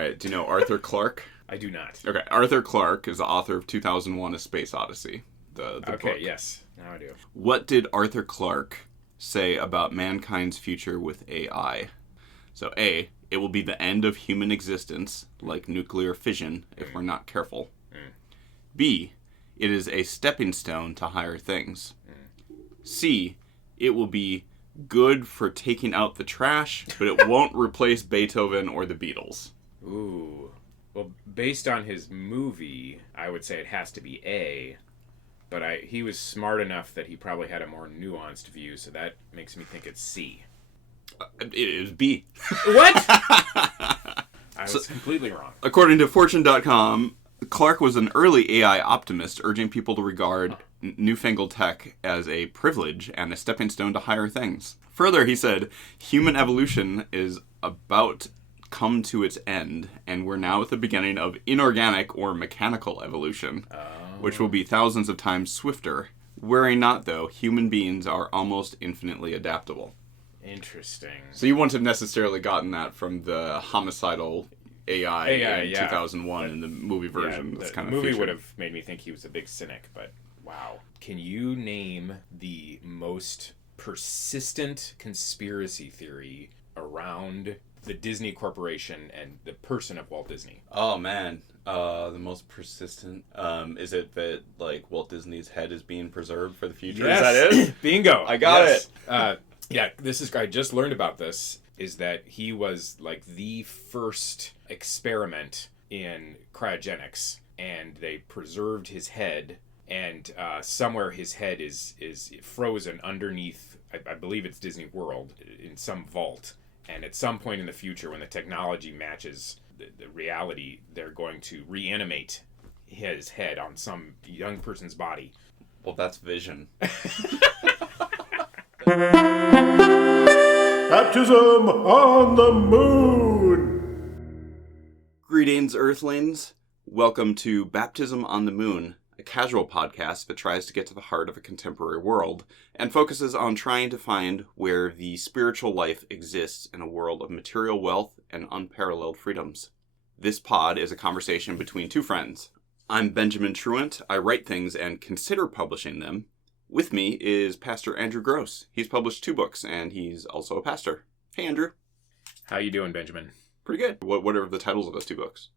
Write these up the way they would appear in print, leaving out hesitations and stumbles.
right. Do you know Arthur Clarke? I do not. Okay, Arthur Clarke is the author of 2001: A Space Odyssey, the Okay, book. yes. Now I do. What did Arthur Clarke say about mankind's future with AI? So A, it will be the end of human existence, like nuclear fission, if we're not careful. B, it is a stepping stone to higher things. C, it will be good for taking out the trash, but it won't replace Beethoven or the Beatles. Ooh. Well, based on his movie, I would say it has to be A. But he was smart enough that he probably had a more nuanced view, so that makes me think it's C. It is B. What? I was completely wrong. According to Fortune.com, Clarke was an early AI optimist, urging people to regard newfangled tech as a privilege and a stepping stone to higher things. Further, he said, human evolution is about come to its end, and we're now at the beginning of inorganic or mechanical evolution, which will be thousands of times swifter. Worry not, though, human beings are almost infinitely adaptable. Interesting. So you wouldn't have necessarily gotten that from the homicidal AI in yeah. 2001 in the movie version. Yeah, That's the kind of movie featured. would have made me think he was a big cynic, but wow. Can you name the most persistent conspiracy theory around the Disney Corporation and the person of Walt Disney? Oh man, the most persistent. Is it that like Walt Disney's head is being preserved for the future? Yes. Is that it? Bingo. I got it. Yeah, I just learned about this, is that he was like the first experiment in cryogenics, and they preserved his head, and somewhere his head is frozen underneath, I believe it's Disney World, in some vault. And at some point in the future, when the technology matches the reality, they're going to reanimate his head on some young person's body. Well, that's vision. Baptism on the Moon! Greetings, Earthlings. Welcome to Baptism on the Moon, a casual podcast that tries to get to the heart of a contemporary world and focuses on trying to find where the spiritual life exists in a world of material wealth and unparalleled freedoms. This pod is a conversation between two friends. I'm Benjamin Truant. I write things and consider publishing them. With me is Pastor Andrew Gross. He's published 2 books, and he's also a pastor. Hey, Andrew. How you doing, Benjamin? Pretty good. What are the titles of those 2 books?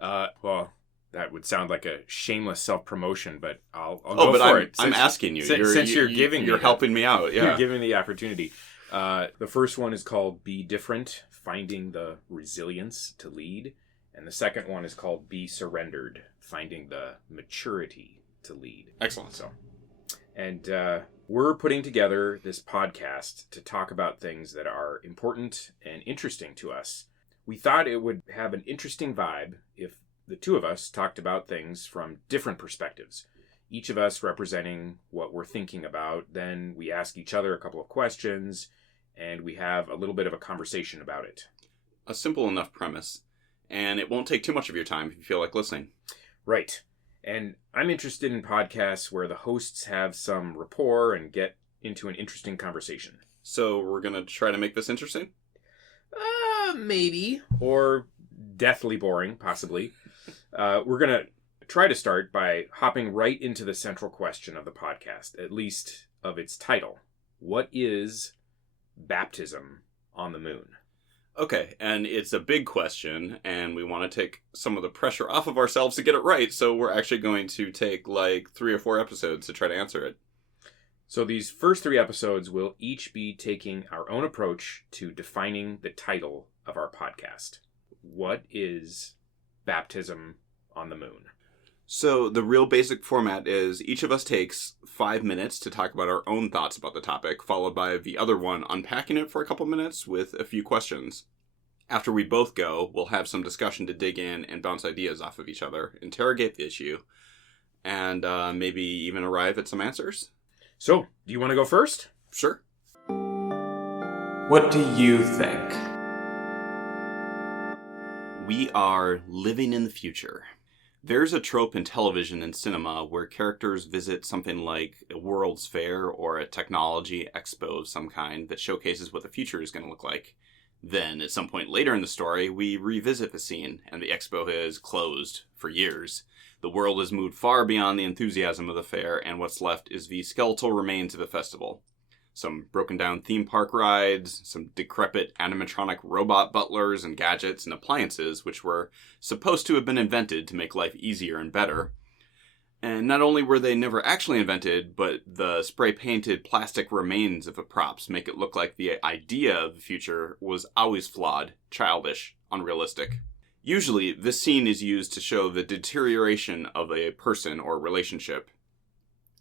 Well, that would sound like a shameless self-promotion, but I'll Oh, go but for it. I'm asking you. Since you're giving me you're that. helping me out. Yeah. You're giving me the opportunity. The first one is called Be Different, Finding the Resilience to Lead. And the second one is called Be Surrendered, Finding the Maturity to Lead. Excellent. And we're putting together this podcast to talk about things that are important and interesting to us. We thought it would have an interesting vibe if the 2 of us talked about things from different perspectives, each of us representing what we're thinking about. Then we ask each other a couple of questions, and we have a little bit of a conversation about it. A simple enough premise, and it won't take too much of your time if you feel like listening. Right. And I'm interested in podcasts where the hosts have some rapport and get into an interesting conversation. So we're going to try to make this interesting? Maybe. Or deathly boring, possibly. We're going to try to start by hopping right into the central question of the podcast, at least of its title. What is baptism on the moon? Okay, and it's a big question, and we want to take some of the pressure off of ourselves to get it right, so we're actually going to take like 3 or 4 episodes to try to answer it. So these first 3 episodes will each be taking our own approach to defining the title of our podcast. What is baptism on the moon? So the real basic format is each of us takes 5 minutes to talk about our own thoughts about the topic, followed by the other one unpacking it for a couple minutes with a few questions. After we both go, we'll have some discussion to dig in and bounce ideas off of each other, interrogate the issue, and maybe even arrive at some answers. So, do you want to go first? Sure. What do you think? We are living in the future. There's a trope in television and cinema where characters visit something like a World's Fair or a technology expo of some kind that showcases what the future is going to look like. Then, at some point later in the story, we revisit the scene, and the expo has closed for years. The world has moved far beyond the enthusiasm of the fair, and what's left is the skeletal remains of the festival. Some broken down theme park rides, some decrepit animatronic robot butlers and gadgets and appliances which were supposed to have been invented to make life easier and better. And not only were they never actually invented, but the spray-painted plastic remains of the props make it look like the idea of the future was always flawed, childish, unrealistic. Usually, this scene is used to show the deterioration of a person or relationship.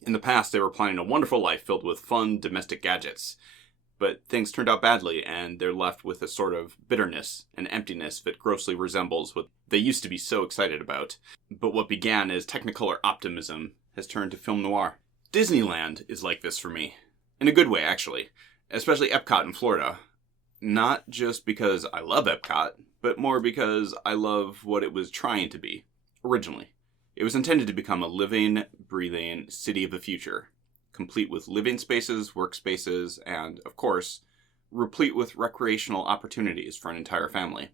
In the past, they were planning a wonderful life filled with fun domestic gadgets, but things turned out badly, and they're left with a sort of bitterness and emptiness that grossly resembles what they used to be so excited about. But what began as Technicolor optimism has turned to film noir. Disneyland is like this for me. In a good way, actually. Especially Epcot in Florida. Not just because I love Epcot, but more because I love what it was trying to be, originally. It was intended to become a living, breathing city of the future, complete with living spaces, workspaces, and, of course, replete with recreational opportunities for an entire family.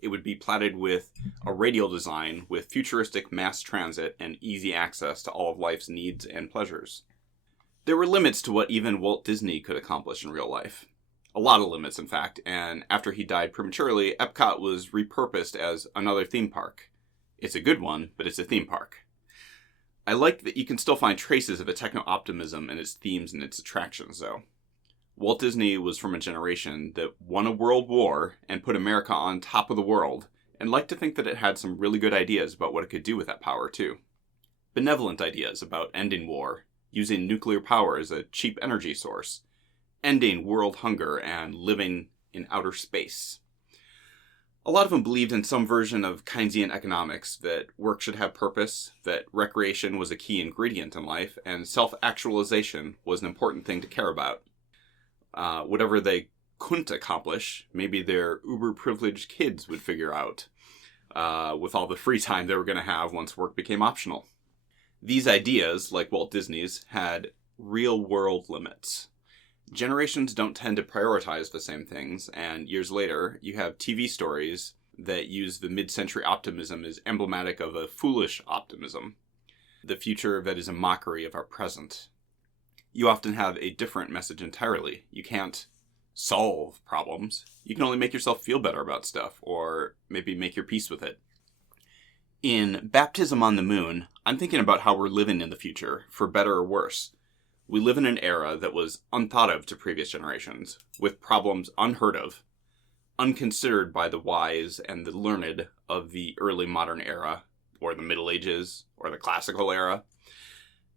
It would be platted with a radial design with futuristic mass transit and easy access to all of life's needs and pleasures. There were limits to what even Walt Disney could accomplish in real life. A lot of limits, in fact, and after he died prematurely, Epcot was repurposed as another theme park. It's a good one, but it's a theme park. I like that you can still find traces of a techno-optimism in its themes and its attractions, though. Walt Disney was from a generation that won a world war and put America on top of the world, and liked to think that it had some really good ideas about what it could do with that power, too. Benevolent ideas about ending war, using nuclear power as a cheap energy source, ending world hunger, and living in outer space. A lot of them believed in some version of Keynesian economics, that work should have purpose, that recreation was a key ingredient in life, and self-actualization was an important thing to care about. Whatever they couldn't accomplish, maybe their uber-privileged kids would figure out, with all the free time they were going to have once work became optional. These ideas, like Walt Disney's, had real-world limits. Generations don't tend to prioritize the same things, and years later, you have TV stories that use the mid-century optimism as emblematic of a foolish optimism, the future that is a mockery of our present. You often have a different message entirely. You can't solve problems. You can only make yourself feel better about stuff, or maybe make your peace with it. In Baptism on the Moon, I'm thinking about how we're living in the future, for better or worse. We live in an era that was unthought of to previous generations, with problems unheard of, unconsidered by the wise and the learned of the early modern era, or the Middle Ages, or the classical era.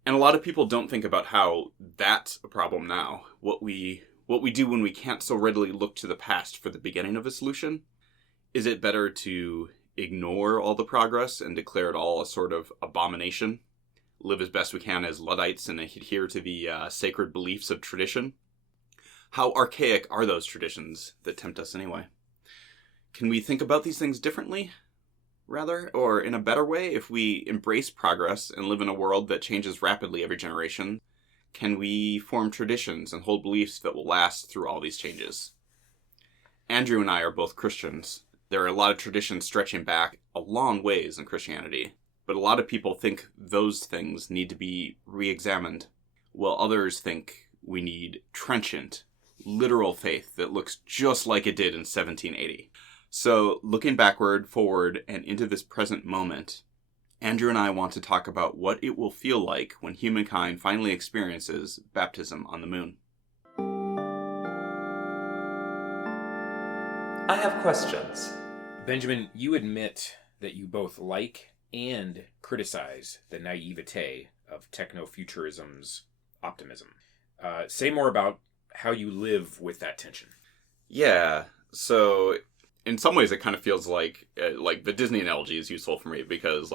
And a lot of people don't think about how that's a problem now. What we do when we can't so readily look to the past for the beginning of a solution. Is it better to ignore all the progress and declare it all a sort of abomination? Live as best we can as Luddites and adhere to the sacred beliefs of tradition? How archaic are those traditions that tempt us anyway? Can we think about these things differently, rather, or in a better way if we embrace progress and live in a world that changes rapidly every generation? Can we form traditions and hold beliefs that will last through all these changes? Andrew and I are both Christians. There are a lot of traditions stretching back a long ways in Christianity. But a lot of people think those things need to be re-examined, while others think we need trenchant, literal faith that looks just like it did in 1780. So, looking backward, forward, and into this present moment, Andrew and I want to talk about what it will feel like when humankind finally experiences baptism on the moon. I have questions. Benjamin, you admit that you both like and criticize the naivete of techno-futurism's optimism. Say more about how you live with that tension. Yeah, so in some ways it kind of feels like the Disney analogy is useful for me because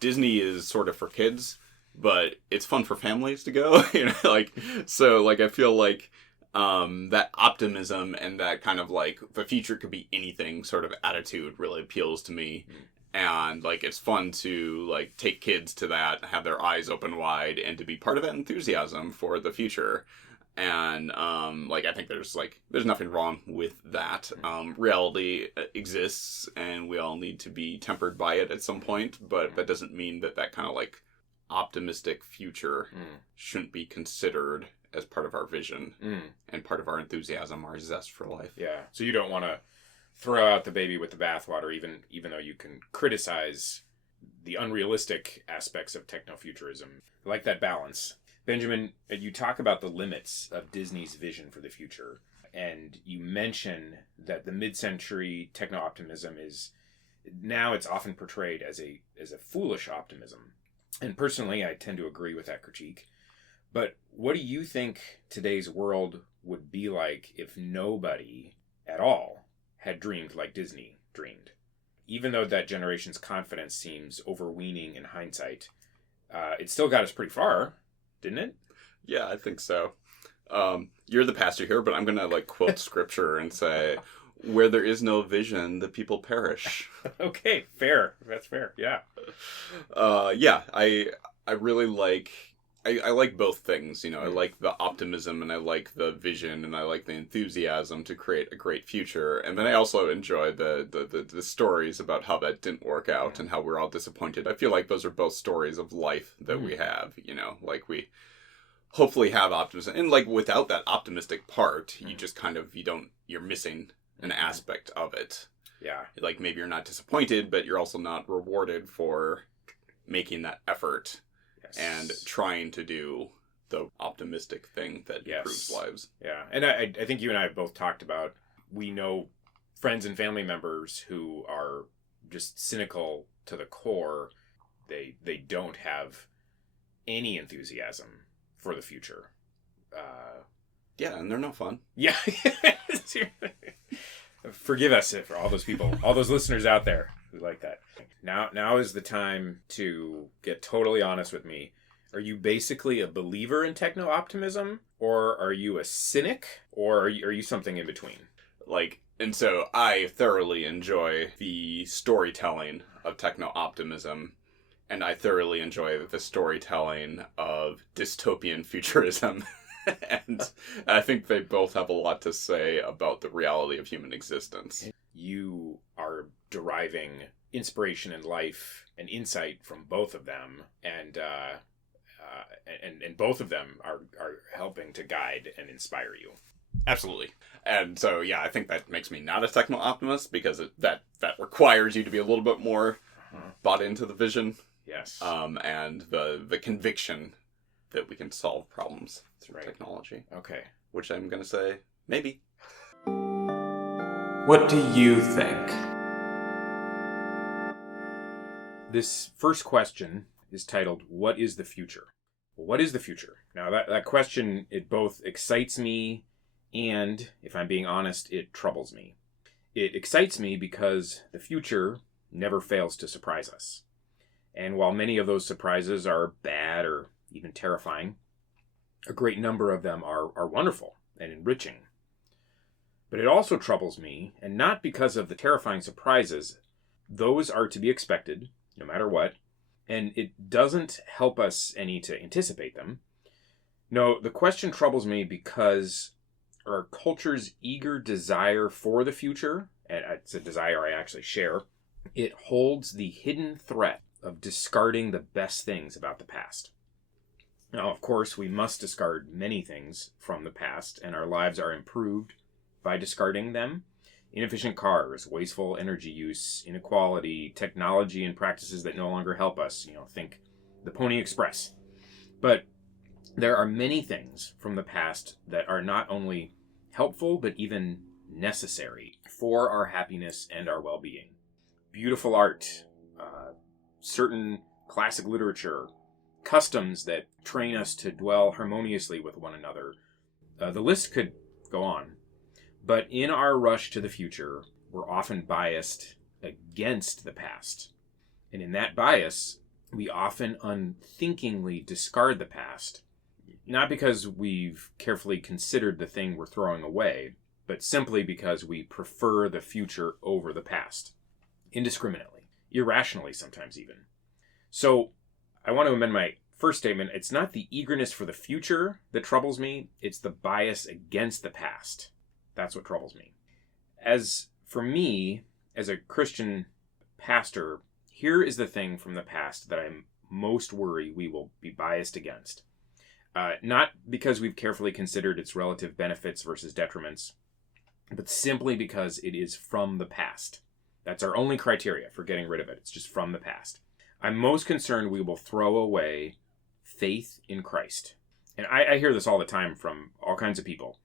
Disney is sort of for kids, but it's fun for families to go. I feel like that optimism and that kind of the future could be anything sort of attitude really appeals to me. And it's fun to take kids to that, have their eyes open wide, and to be part of that enthusiasm for the future. And I think there's nothing wrong with that. Reality exists, and we all need to be tempered by it at some point. But that doesn't mean that kind of optimistic future shouldn't be considered as part of our vision and part of our enthusiasm, our zest for life. Yeah. So you don't want to throw out the baby with the bathwater, even though you can criticize the unrealistic aspects of techno-futurism. I like that balance. Benjamin, you talk about the limits of Disney's vision for the future, and you mention that the mid-century techno-optimism it's often portrayed as a foolish optimism. And personally, I tend to agree with that critique. But what do you think today's world would be like if nobody at all had dreamed like Disney dreamed? Even though that generation's confidence seems overweening in hindsight, it still got us pretty far, didn't it? Yeah, I think so. You're the pastor here, but I'm going to quote scripture and say, where there is no vision, the people perish. Okay, fair. That's fair. Yeah. I really I like both things, I like the optimism and I like the vision and I like the enthusiasm to create a great future. And then I also enjoy the stories about how that didn't work out and how we're all disappointed. I feel like those are both stories of life that we have, we hopefully have optimism. And without that optimistic part, you just you're missing an aspect of it. Yeah. Maybe you're not disappointed, but you're also not rewarded for making that effort. And trying to do the optimistic thing that improves lives. Yeah. And I think you and I have both talked about, we know friends and family members who are just cynical to the core. They don't have any enthusiasm for the future. Yeah, and they're no fun. Yeah. Forgive us for all those people, all those listeners out there who like that. Now is the time to get totally honest with me. Are you basically a believer in techno-optimism? Or are you a cynic? Or are you something in between? And so I thoroughly enjoy the storytelling of techno-optimism. And I thoroughly enjoy the storytelling of dystopian futurism. And I think they both have a lot to say about the reality of human existence. You are deriving inspiration in life and insight from both of them, and both of them are helping to guide and inspire you. Absolutely. And so, yeah, I think that makes me not a techno-optimist, because that requires you to be a little bit more bought into the vision. Yes. And the conviction that we can solve problems through technology. Okay. Which I'm going to say, maybe. What do you think? This first question is titled, What is the Future? Well, what is the future? Now, that question, it both excites me and, if I'm being honest, it troubles me. It excites me because the future never fails to surprise us. And while many of those surprises are bad or even terrifying, a great number of them are wonderful and enriching. But it also troubles me, and not because of the terrifying surprises. Those are to be expected, no matter what, and it doesn't help us any to anticipate them. No, the question troubles me because our culture's eager desire for the future, and it's a desire I actually share, it holds the hidden threat of discarding the best things about the past. Now, of course, we must discard many things from the past, and our lives are improved by discarding them. Inefficient cars, wasteful energy use, inequality, technology, and practices that no longer help us. Think the Pony Express. But there are many things from the past that are not only helpful, but even necessary for our happiness and our well-being. Beautiful art, certain classic literature, customs that train us to dwell harmoniously with one another. The list could go on. But in our rush to the future, we're often biased against the past. And in that bias, we often unthinkingly discard the past. Not because we've carefully considered the thing we're throwing away, but simply because we prefer the future over the past. Indiscriminately. Irrationally sometimes even. So, I want to amend my first statement, it's not the eagerness for the future that troubles me, it's the bias against the past. That's what troubles me. As for me, as a Christian pastor, here is the thing from the past that I'm most worried we will be biased against. Not because we've carefully considered its relative benefits versus detriments, but simply because it is from the past. That's our only criteria for getting rid of it. It's just from the past. I'm most concerned we will throw away faith in Christ. And I hear this all the time from all kinds of people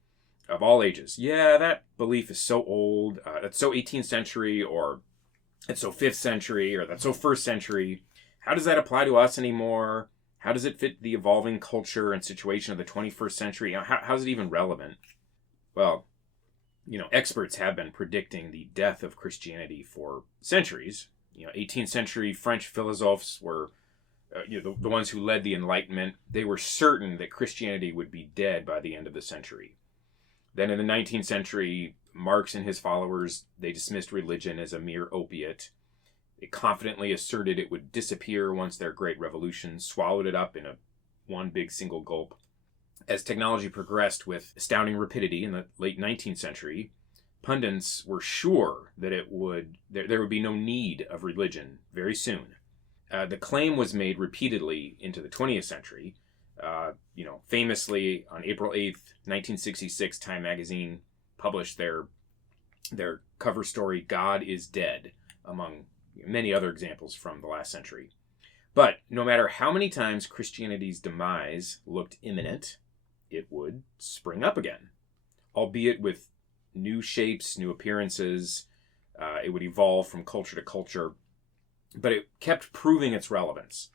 of all ages. Yeah, that belief is so old. That's so 18th century, or it's so 5th century, or that's so 1st century. How does that apply to us anymore? How does it fit the evolving culture and situation of the 21st century? How is it even relevant? Well, experts have been predicting the death of Christianity for centuries. 18th century French philosophers were the ones who led the Enlightenment. They were certain that Christianity would be dead by the end of the century. Then in the 19th century, Marx and his followers, they dismissed religion as a mere opiate. They confidently asserted it would disappear once their great revolution swallowed it up in one big single gulp. As technology progressed with astounding rapidity in the late 19th century, pundits were sure that there would be no need of religion very soon. The claim was made repeatedly into the 20th century. Famously on April 8th, 1966, Time magazine published their cover story, "God is Dead," among many other examples from the last century. But no matter how many times Christianity's demise looked imminent, it would spring up again, albeit with new shapes, new appearances. It would evolve from culture to culture, but it kept proving its relevance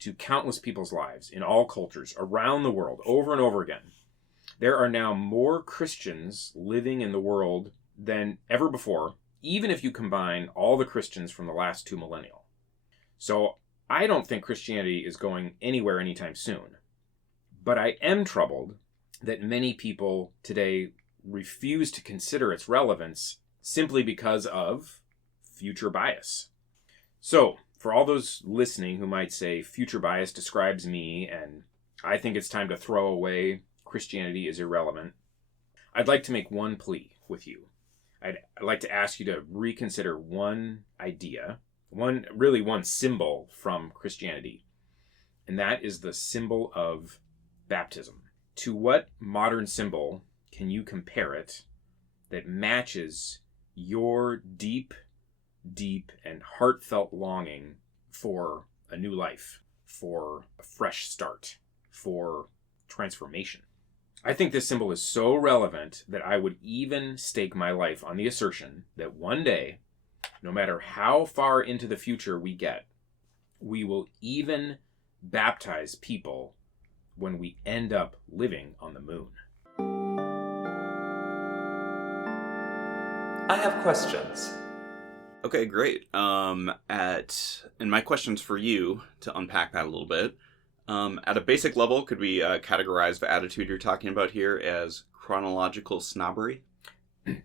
to countless people's lives in all cultures around the world over and over again. There are now more Christians living in the world than ever before, even if you combine all the Christians from the last 2 millennia. So I don't think Christianity is going anywhere anytime soon. But I am troubled that many people today refuse to consider its relevance simply because of future bias. So, for all those listening who might say future bias describes me and I think it's time to throw away Christianity is irrelevant, I'd like to make one plea with you. I'd like to ask you to reconsider one idea, one symbol from Christianity, and that is the symbol of baptism. To what modern symbol can you compare it that matches your deep, deep and heartfelt longing for a new life, for a fresh start, for transformation? I think this symbol is so relevant that I would even stake my life on the assertion that one day, no matter how far into the future we get, we will even baptize people when we end up living on the moon. I have questions. Okay, great. And my questions for you, to unpack that a little bit, at a basic level, could we categorize the attitude you're talking about here as chronological snobbery?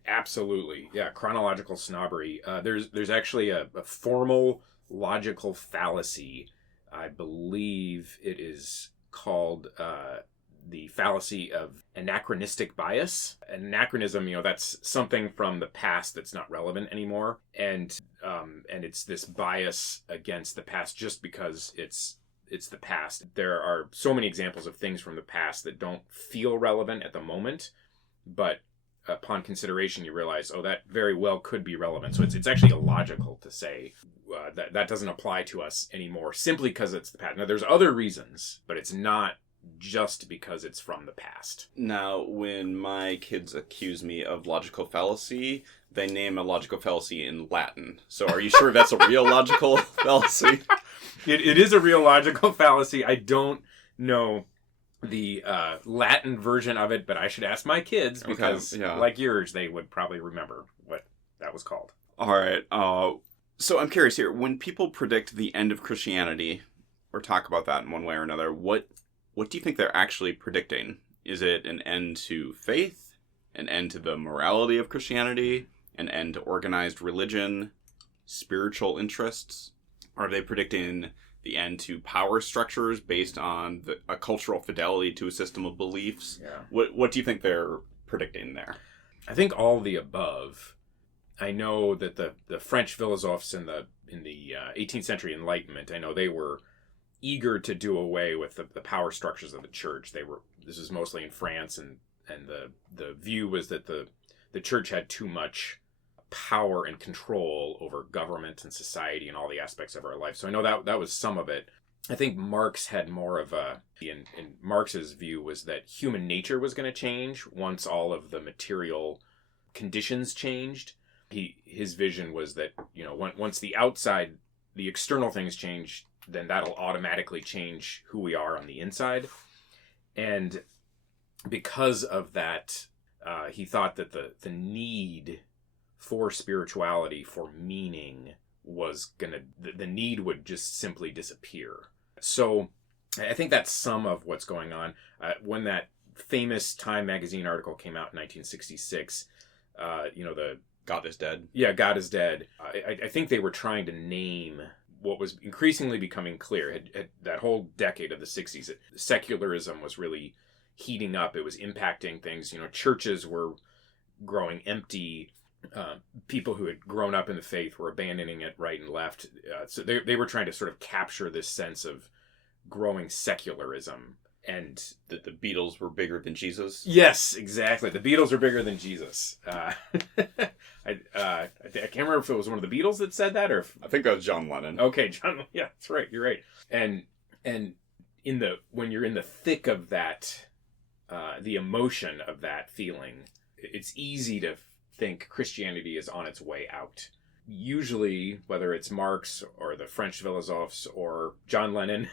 Absolutely. Yeah, chronological snobbery. There's actually a formal logical fallacy. I believe it is called the fallacy of anachronistic bias. Anachronism, that's something from the past that's not relevant anymore. And it's this bias against the past just because it's the past. There are so many examples of things from the past that don't feel relevant at the moment, but upon consideration, you realize, that very well could be relevant. So it's actually illogical to say that doesn't apply to us anymore simply because it's the past. Now, there's other reasons, but it's not just because it's from the past. Now, when my kids accuse me of logical fallacy, they name a logical fallacy in Latin. So are you sure that's a real logical fallacy? It is a real logical fallacy. I don't know the Latin version of it, but I should ask my kids because, like yours, they would probably remember what that was called. All right. So I'm curious here. When people predict the end of Christianity, or talk about that in one way or another, what do you think they're actually predicting? Is it an end to faith? An end to the morality of Christianity? An end to organized religion? Spiritual interests? Are they predicting the end to power structures based on a cultural fidelity to a system of beliefs. Yeah. What do you think they're predicting there? I think all the above. I know that the French philosophes in the 18th century Enlightenment, I know they were eager to do away with the power structures of the church. This is mostly in France, and the view was that the church had too much power and control over government and society and all the aspects of our life. So I know that was some of it. I think Marx had more of in Marx's view was that human nature was going to change once all of the material conditions changed. His vision was that, once the external things change, then that'll automatically change who we are on the inside. And because of that, he thought that the need for spirituality, for meaning, the need would just simply disappear. So I think that's some of what's going on. When that famous Time magazine article came out in 1966, the God is dead. Yeah, God is dead. I think they were trying to name what was increasingly becoming clear. That whole decade of the 60s, secularism was really heating up. It was impacting things. Churches were growing empty. People who had grown up in the faith were abandoning it right and left. So they were trying to sort of capture this sense of growing secularism. And that the Beatles were bigger than Jesus. Yes, exactly. The Beatles are bigger than Jesus. I can't remember if it was one of the Beatles that said that, or I think that was John Lennon. Okay, John. Yeah, that's right. You're right. And when you're in the thick of that, the emotion of that feeling, it's easy to think Christianity is on its way out. Usually, whether it's Marx or the French philosophes or John Lennon,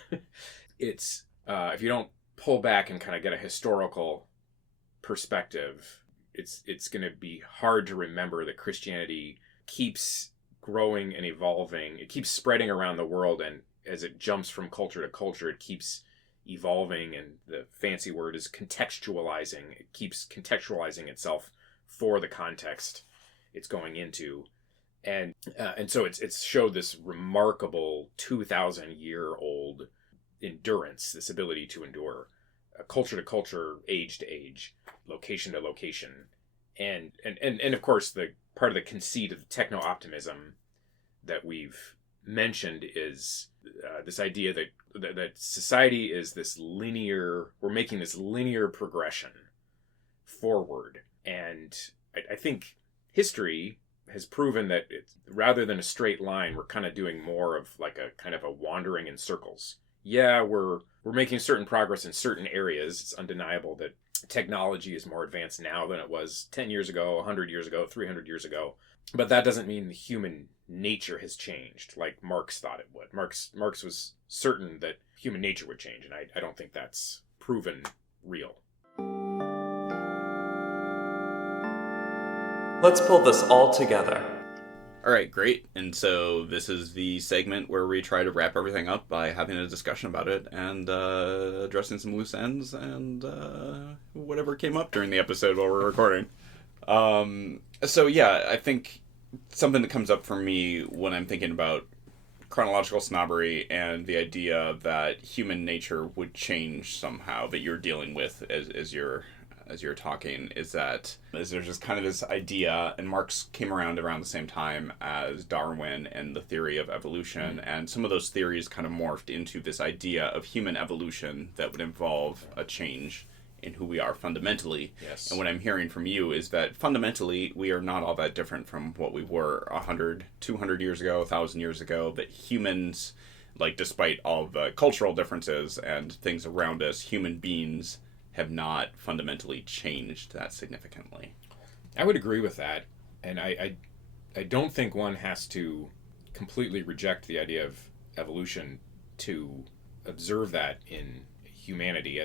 it's if you don't pull back and kind of get a historical perspective, it's going to be hard to remember that Christianity keeps growing and evolving. It keeps spreading around the world, and as it jumps from culture to culture, it keeps evolving, and the fancy word is contextualizing. It keeps contextualizing itself for the context it's going into. And so it's showed this remarkable 2,000-year-old endurance, this ability to endure, culture to culture, age to age, location to location, and of course the part of the conceit of the techno-optimism that we've mentioned is this idea that society is this linear. We're making this linear progression forward, and I think history has proven that rather than a straight line, we're kind of doing more of like a kind of a wandering in circles. Yeah, we're making certain progress in certain areas. It's undeniable that technology is more advanced now than it was 10 years ago, 100 years ago, 300 years ago. But that doesn't mean the human nature has changed like Marx thought it would. Marx was certain that human nature would change, and I don't think that's proven real. Let's pull this all together. All right, great. And so this is the segment where we try to wrap everything up by having a discussion about it and addressing some loose ends and whatever came up during the episode while we're recording. So yeah, I think something that comes up for me when I'm thinking about chronological snobbery and the idea that human nature would change somehow that you're dealing with as you're talking is there's just kind of this idea, and Marx came around the same time as Darwin and the theory of evolution, and some of those theories kind of morphed into this idea of human evolution that would involve a change in who we are fundamentally. Yes. And what I'm hearing from you is that fundamentally we are not all that different from what we were 100, 200 years ago, 1,000 years ago, that humans, like despite all the cultural differences and things around us, human beings have not fundamentally changed that significantly. I would agree with that, and I don't think one has to completely reject the idea of evolution to observe that in humanity.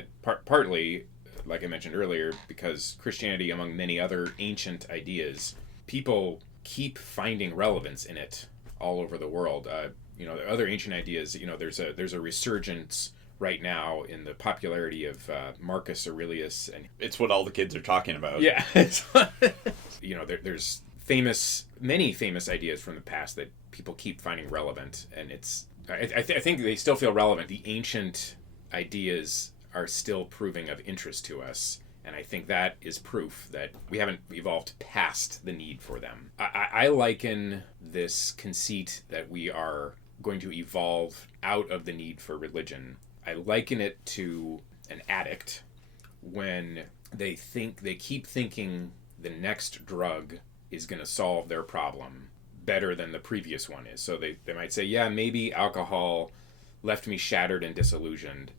Partly, like I mentioned earlier, because Christianity, among many other ancient ideas, people keep finding relevance in it all over the world. Other ancient ideas, there's a resurgence right now in the popularity of Marcus Aurelius, and it's what all the kids are talking about. Yeah. There's many famous ideas from the past that people keep finding relevant, and I think they still feel relevant. The ancient ideas are still proving of interest to us. And I think that is proof that we haven't evolved past the need for them. I liken this conceit that we are going to evolve out of the need for religion. I liken it to an addict when they keep thinking the next drug is going to solve their problem better than the previous one is. So they might say, yeah, maybe alcohol left me shattered and disillusioned,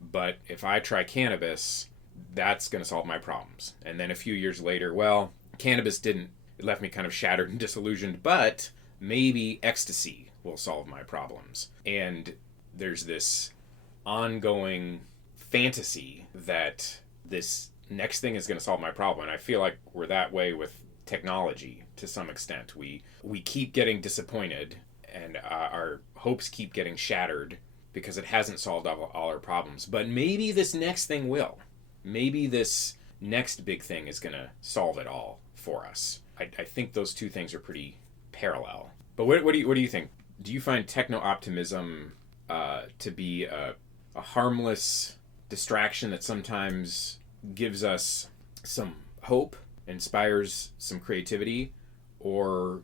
but if I try cannabis, that's going to solve my problems. And then a few years later, well, cannabis didn't. It left me kind of shattered and disillusioned, but maybe ecstasy will solve my problems. And there's this ongoing fantasy that this next thing is going to solve my problem. And I feel like we're that way with technology to some extent. We keep getting disappointed, and our hopes keep getting shattered because it hasn't solved all our problems. But maybe this next thing will. Maybe this next big thing is going to solve it all for us. I think those two things are pretty parallel. But what do you think? Do you find techno-optimism to be a harmless distraction that sometimes gives us some hope, inspires some creativity, or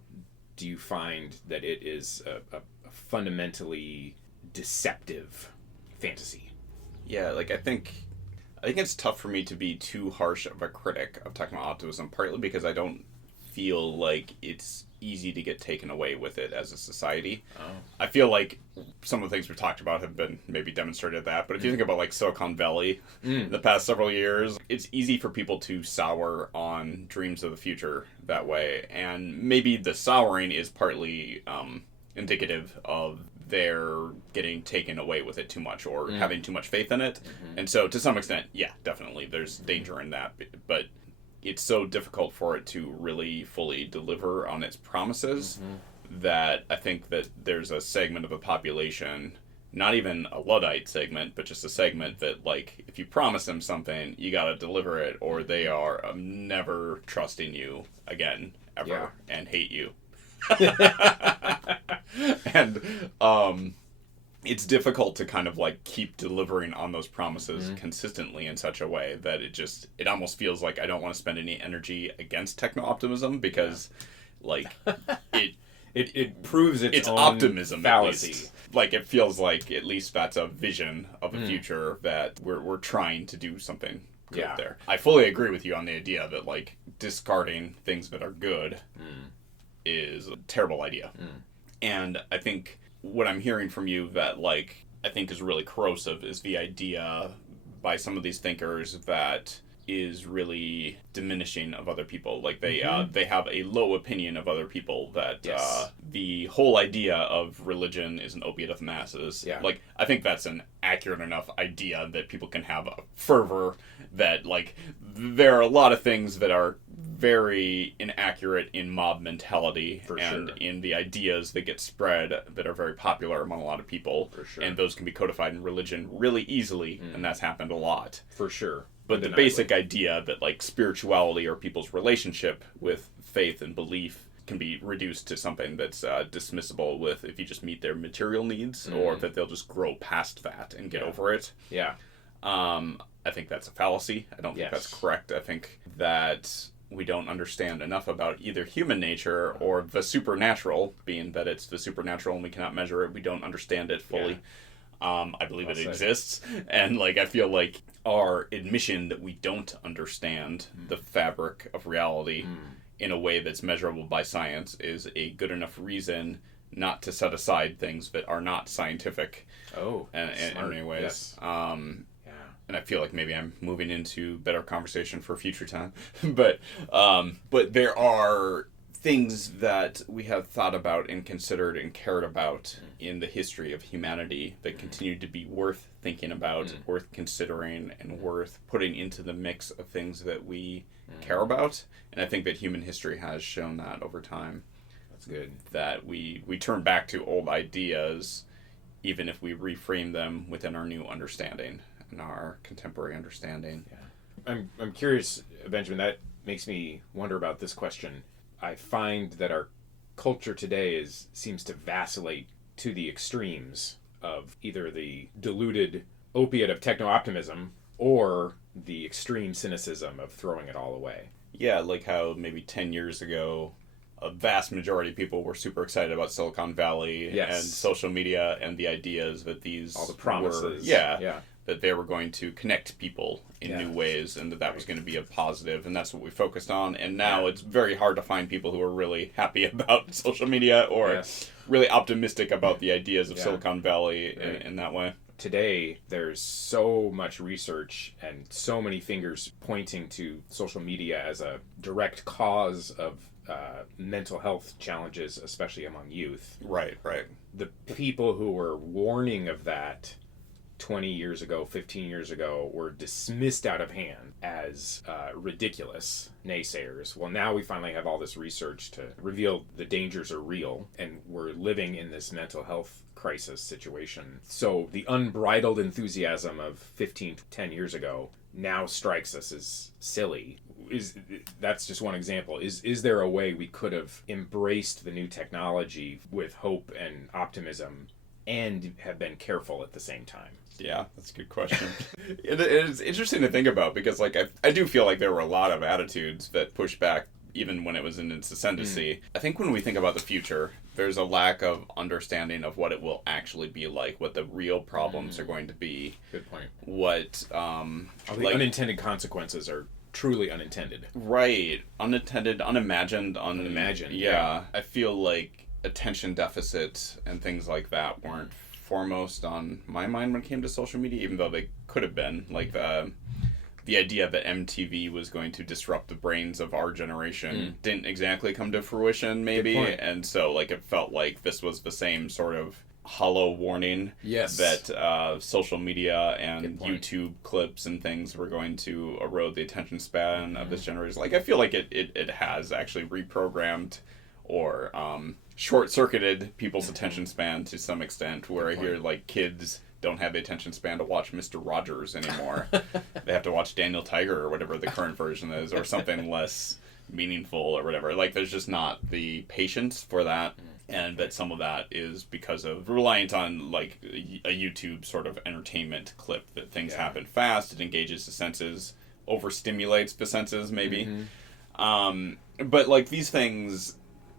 do you find that it is a fundamentally deceptive fantasy? Yeah, like I think it's tough for me to be too harsh of a critic of techno-optimism, partly because I don't feel like it's easy to get taken away with it as a society. Oh. I feel like some of the things we've talked about have been maybe demonstrated that, but if you think about like Silicon Valley in the past several years, it's easy for people to sour on dreams of the future that way, and maybe the souring is partly indicative of their getting taken away with it too much or having too much faith in it. And so to some extent, yeah, definitely there's danger in that, but it's so difficult for it to really fully deliver on its promises that I think that there's a segment of a population, not even a Luddite segment, but just a segment that, like, if you promise them something, you gotta deliver it, or they are never trusting you again, ever, and hate you. And it's difficult to kind of like keep delivering on those promises consistently in such a way that it almost feels like I don't want to spend any energy against techno-optimism because like it proves its own optimism fallacy. At least. Like it feels like at least that's a vision of a future that we're trying to do something good there. I fully agree with you on the idea that like discarding things that are good is a terrible idea. And I think what I'm hearing from you that, like, I think is really corrosive is the idea by some of these thinkers that is really diminishing of other people. Like, they have a low opinion of other people, that the whole idea of religion is an opiate of the masses. Yeah. Like, I think that's an accurate enough idea that people can have a fervor that, like, there are a lot of things that are very inaccurate in mob mentality and in the ideas that get spread that are very popular among a lot of people. For sure. And those can be codified in religion really easily, and that's happened a lot. For sure. But the basic idea that, like, spirituality or people's relationship with faith and belief can be reduced to something that's dismissible with if you just meet their material needs, or that they'll just grow past that and get over it. Yeah. I think that's a fallacy. I don't think that's correct. I think that we don't understand enough about either human nature or the supernatural, being that it's the supernatural and we cannot measure it. We don't understand it fully. I believe it exists. And, like, I feel like our admission that we don't understand the fabric of reality in a way that's measurable by science is a good enough reason not to set aside things that are not scientific. Oh, in many ways. Yes. And I feel like maybe I'm moving into better conversation for a future time. But there are things that we have thought about and considered and cared about in the history of humanity that continue to be worth thinking about, worth considering, and worth putting into the mix of things that we care about. And I think that human history has shown that over time. That's good. That we turn back to old ideas even if we reframe them within our new understanding and our contemporary understanding. Yeah. I'm curious, Benjamin, that makes me wonder about this question. I find that our culture today seems to vacillate to the extremes of either the diluted opiate of techno-optimism or the extreme cynicism of throwing it all away. Yeah, like how maybe 10 years ago, a vast majority of people were super excited about Silicon Valley and social media and the ideas that these all the promises. That they were going to connect people in new ways and that was going to be a positive, and that's what we focused on. And now it's very hard to find people who are really happy about social media or really optimistic about the ideas of Silicon Valley in that way. Today, there's so much research and so many fingers pointing to social media as a direct cause of mental health challenges, especially among youth. Right. The people who were warning of that 20 years ago, 15 years ago, were dismissed out of hand as ridiculous naysayers. Well, now we finally have all this research to reveal the dangers are real, and we're living in this mental health crisis situation. So the unbridled enthusiasm of 15 to 10 years ago now strikes us as silly. That's just one example. Is there a way we could have embraced the new technology with hope and optimism and have been careful at the same time? Yeah, that's a good question. It's interesting to think about because, like, I do feel like there were a lot of attitudes that pushed back even when it was in its ascendancy. I think when we think about the future, there's a lack of understanding of what it will actually be like, what the real problems are going to be. Good point. What, all the unintended consequences are truly unintended. Right. Unintended, unimagined. Unimagined. Yeah. I feel like attention deficit and things like that weren't foremost on my mind when it came to social media, even though they could have been. Like the idea that MTV was going to disrupt the brains of our generation didn't exactly come to fruition, maybe. And so, like, it felt like this was the same sort of hollow warning that social media and YouTube clips and things were going to erode the attention span of this generation. Like, I feel like it has actually reprogrammed or short-circuited people's attention span to some extent, where I hear, like, kids don't have the attention span to watch Mr. Rogers anymore. They have to watch Daniel Tiger or whatever the current version is, or something less meaningful or whatever. Like, there's just not the patience for that, and that some of that is because of reliant on, like, a YouTube sort of entertainment clip, that things happen fast, it engages the senses, overstimulates the senses, maybe. But, like, these things,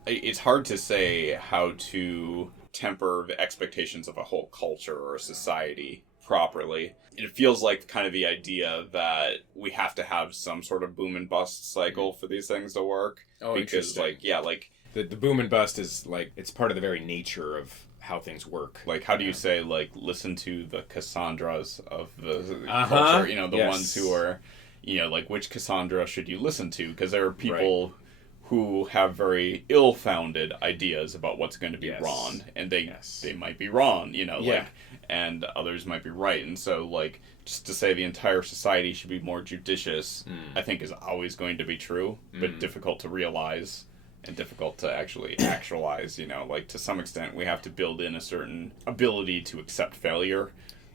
it's hard to say how to temper the expectations of a whole culture or a society properly. It feels like kind of the idea that we have to have some sort of boom and bust cycle for these things to work. Oh, because, like, the boom and bust is, like, it's part of the very nature of how things work. Like, how do you say, like, listen to the Cassandras of the culture, you know, the ones who are, you know, like, which Cassandra should you listen to? Because there are people who have very ill-founded ideas about what's going to be wrong, and they might be wrong, you know, like, and others might be right. And so, like, just to say the entire society should be more judicious, I think is always going to be true, but difficult to realize and difficult to actually actualize, you know, like, to some extent we have to build in a certain ability to accept failure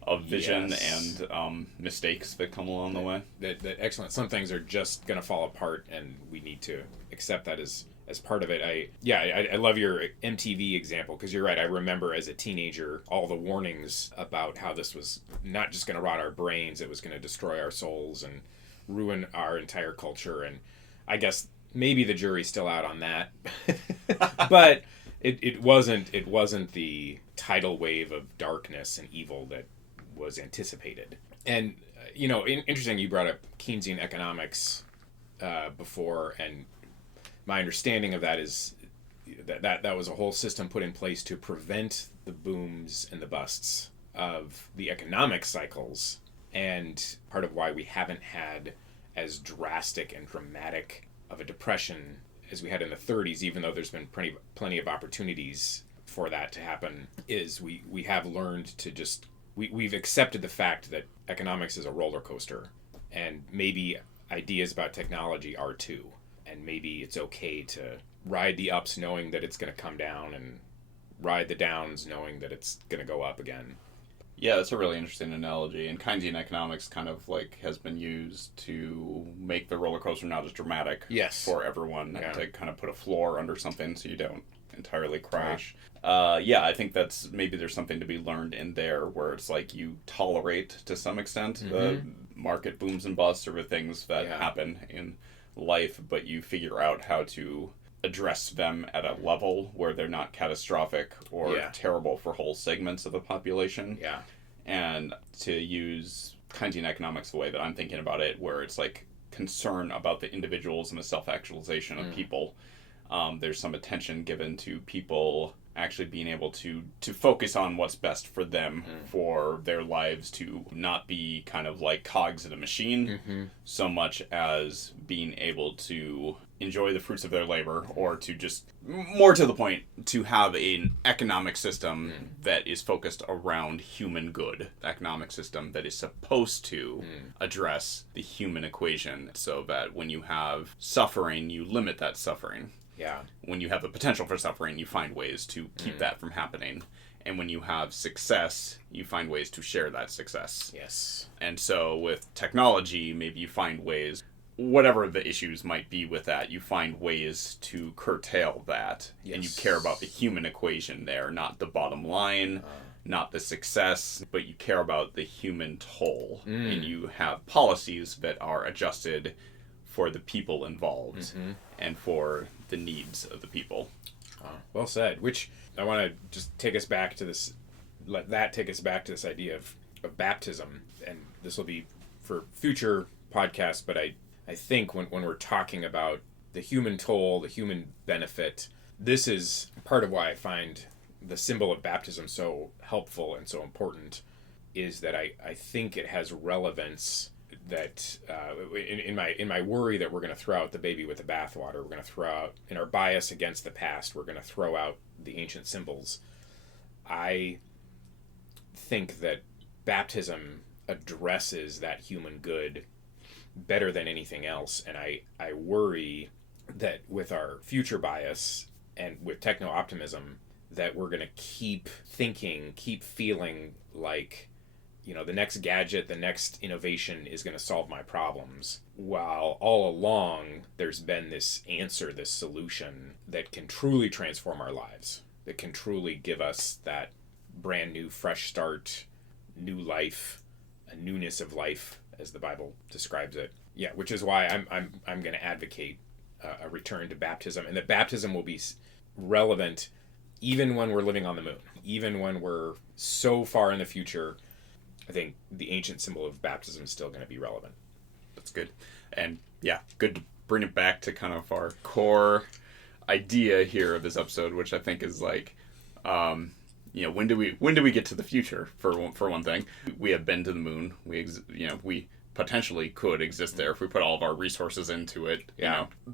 of vision and mistakes that come along the way. That excellent. Some things are just going to fall apart, and we need to accept that as part of it. I love your MTV example, because you're right. I remember as a teenager all the warnings about how this was not just going to rot our brains, it was going to destroy our souls and ruin our entire culture. And I guess maybe the jury's still out on that. But it wasn't the tidal wave of darkness and evil that was anticipated. And you know, interesting you brought up Keynesian economics before, and my understanding of that is that was a whole system put in place to prevent the booms and the busts of the economic cycles, and part of why we haven't had as drastic and dramatic of a depression as we had in the 30s, even though there's been plenty of opportunities for that to happen, is we have learned to just we've accepted the fact that economics is a roller coaster, and maybe ideas about technology are too, and maybe it's okay to ride the ups knowing that it's going to come down, and ride the downs knowing that it's going to go up again. Yeah, that's a really interesting analogy, and Keynesian economics kind of, like, has been used to make the roller coaster not as dramatic for everyone, to kind of put a floor under something so you don't entirely crash. I think that's maybe there's something to be learned in there where it's like you tolerate to some extent the market booms and busts or things that happen in life, but you figure out how to address them at a level where they're not catastrophic or terrible for whole segments of the population. Yeah. And to use Keynesian economics the way that I'm thinking about it, where it's like concern about the individuals and the self-actualization of people. There's some attention given to people actually being able to focus on what's best for them, for their lives to not be kind of like cogs in a machine, so much as being able to enjoy the fruits of their labor, or to just, more to the point, to have an economic system that is focused around human good. Economic system that is supposed to address the human equation, so that when you have suffering, you limit that suffering. Yeah. When you have the potential for suffering, you find ways to keep that from happening. And when you have success, you find ways to share that success. Yes. And so with technology, maybe you find ways, whatever the issues might be with that, you find ways to curtail that. Yes. And you care about the human equation there, not the bottom line, not the success, but you care about the human toll. And you have policies that are adjusted for the people involved and for the needs of the people. Well said. Which I want to just take us back to this, let that take us back to this idea of baptism. And this will be for future podcasts, but I think when we're talking about the human toll, the human benefit, this is part of why I find the symbol of baptism so helpful and so important, is that I think it has relevance that in my worry that we're going to throw out the baby with the bathwater, we're going to throw out, in our bias against the past, we're going to throw out the ancient symbols. I think that baptism addresses that human good better than anything else, and I worry that with our future bias and with techno-optimism, that we're going to keep feeling like, the next gadget, the next innovation is going to solve my problems. While all along, there's been this answer, this solution that can truly transform our lives, that can truly give us that brand new, fresh start, new life, a newness of life, as the Bible describes it. Yeah, which is why I'm going to advocate a return to baptism, and that baptism will be relevant even when we're living on the moon, even when we're so far in the future. I think the ancient symbol of baptism is still going to be relevant. That's good. And good to bring it back to kind of our core idea here of this episode, which I think is like, when do we get to the future? For one thing, we have been to the moon. We potentially could exist there if we put all of our resources into it.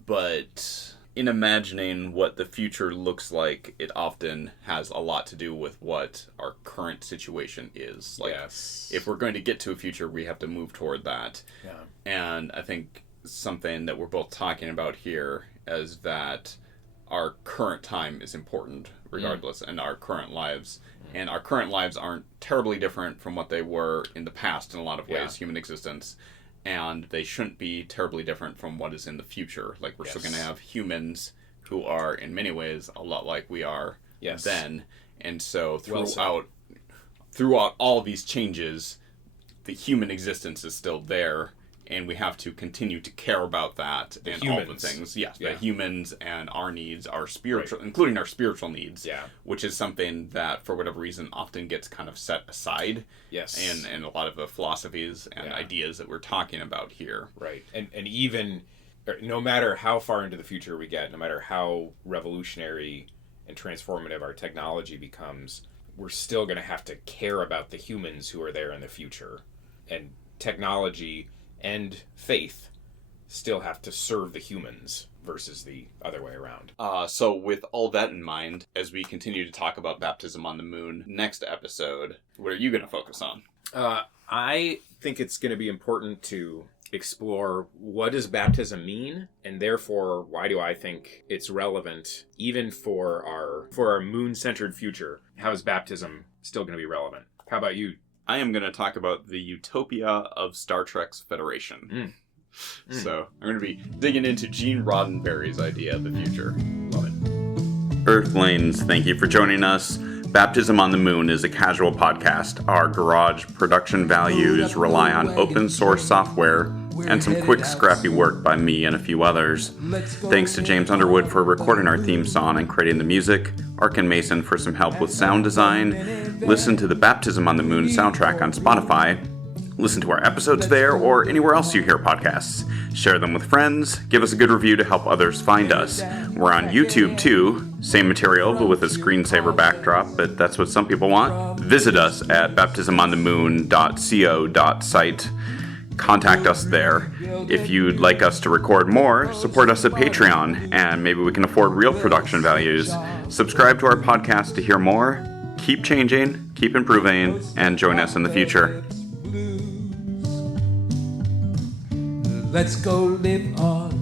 But in imagining what the future looks like, it often has a lot to do with what our current situation is. Like, if we're going to get to a future, we have to move toward that. Yeah. And I think something that we're both talking about here is that our current time is important regardless, and our current lives. And our current lives aren't terribly different from what they were in the past in a lot of ways, human existence. And they shouldn't be terribly different from what is in the future. Like, we're still going to have humans who are, in many ways, a lot like we are then. And so throughout all of these changes, the human existence is still there. And we have to continue to care about that all the things. Yes, the humans and our needs, our spiritual, including our spiritual needs, which is something that, for whatever reason, often gets kind of set aside. Yes. And a lot of the philosophies and ideas that we're talking about here. Right. And even, no matter how far into the future we get, no matter how revolutionary and transformative our technology becomes, we're still going to have to care about the humans who are there in the future. And technology and faith still have to serve the humans versus the other way around. So with all that in mind, as we continue to talk about baptism on the moon, next episode, what are you going to focus on? I think it's going to be important to explore what does baptism mean, and therefore why do I think it's relevant even for our moon-centered future. How is baptism still going to be relevant? How about you? I am going to talk about the utopia of Star Trek's Federation. So I'm going to be digging into Gene Roddenberry's idea of the future. Love it. Earthlings, thank you for joining us. Baptism on the Moon is a casual podcast. Our garage production values rely on open source software and some quick, scrappy work by me and a few others. Thanks to James Underwood for recording our theme song and creating the music, Arkin Mason for some help with sound design. Listen to the Baptism on the Moon soundtrack on Spotify. Listen to our episodes there or anywhere else you hear podcasts. Share them with friends. Give us a good review to help others find us. We're on YouTube too. Same material but with a screensaver backdrop, but that's what some people want. Visit us at baptismonthemoon.co.site. Contact us there. If you'd like us to record more, support us at Patreon, and maybe we can afford real production values. Subscribe to our podcast to hear more. Keep changing, keep improving, and join us in the future. Let's go live on